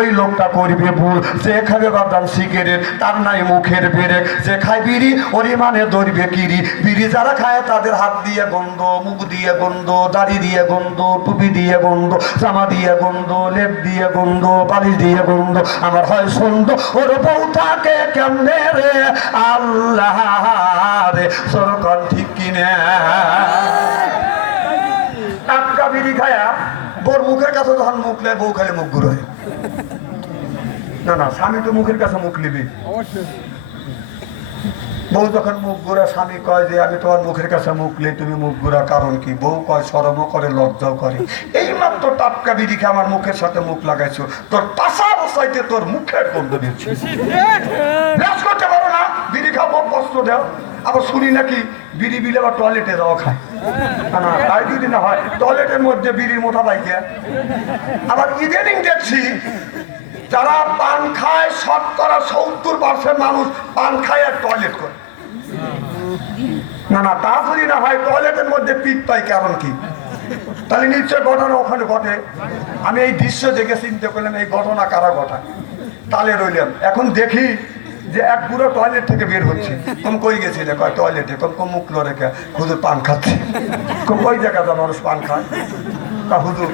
ওই লোকটা করবে ভুল, যে খাবে বাদাম সিগারেট তার নাই মুখের বেড়ে, যে খায় বিড়ি ওরই মানে ধরবে কিরি। বিড়ি যারা খায় তাদের হাত দিয়ে গন্ধ, মুখ দিয়ে গন্ধ, দাড়ি দিয়ে গন্ধ, টুপি দিয়ে গন্ধ, জামা দিয়ে গন্ধ, লেপ দিয়ে গন্ধ, বালিশ দিয়ে গন্ধ। আমার হয় সন্দ ওর বউ থাকে কেমনে রে আল্লাহ রে, সরকার ঠিক কিনে। টাটকা বিড়ি খায়া বোর মুখের কাছে যখন মুখ নেয়, বউ খালে মুখ ঘুরে। না না, স্বামী তো মুখের কাছে মুখ নিবি। বউ যখন মুখ ঘুরা, স্বামী কয় যে আমি তোমার মুখের কাছে মুখ লে, তুমি মুখ ঘুরা কারণ কি? বউ কয় শরমও করে লজ্জাও করে। এই মাত্র টাটকা বিড়ি খেয়ে আমার মুখের সাথে মুখ লাগাইছো, তোর পাশা বসাইতে তোর মুখের গন্ধ দিচ্ছি। ব্রাশ করতে পারো না, বিড়ি খাও, বড় কষ্ট দেও। আবার শুনি নাকি বিড়ি বিলে আবার টয়লেটে যাওয়া খায়। না তাই যদি না হয় টয়লেটের মধ্যে বিড়ির মোটা বাইকে। আবার ইদানিং দেখছি যারা পান খায়, শতকরা 70% মানুষ পান খায় আর টয়লেট করে। না না, তা যদি না হয় টয়লেটের মধ্যে পিক পায় কারণ কি? তাহলে নিশ্চয় ঘটনা ওখানে ঘটে। আমি এই দৃশ্য দেখে চিন্তা করলাম এই ঘটনা কারা ঘটায়। তাহলে রইলাম, এখন দেখি যে এক বুড়ো টয়লেট থেকে বের হচ্ছে। কম কই গেছিলে? কয় টয়লেটে। কম মুখ রেখে হুজুর পান খাচ্ছে। কই জায়গা মানুষ পান খায়? তা হুজুর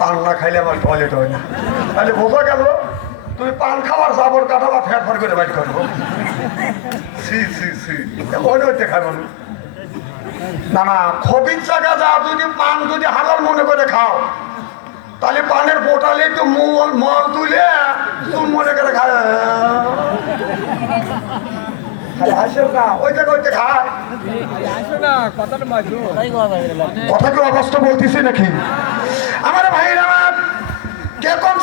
পান না খাইলে আমার টয়লেট হয় না। তাহলে বোঝা গেল তুমি পান খাবার জাবর কাটাবা ফেরফার করে বাইট করবো। মনে হচ্ছে খাই মানুষ। না না, খবির জায়গা যা, যদি পান যদি হালাল মনে করে খাও, তাহলে পানের বোটালে একটু মল তুলে চুন মনে করে খায়। কথা কি অবস্থা বলতেছি নাকি আমার ভাইরা? কে কোন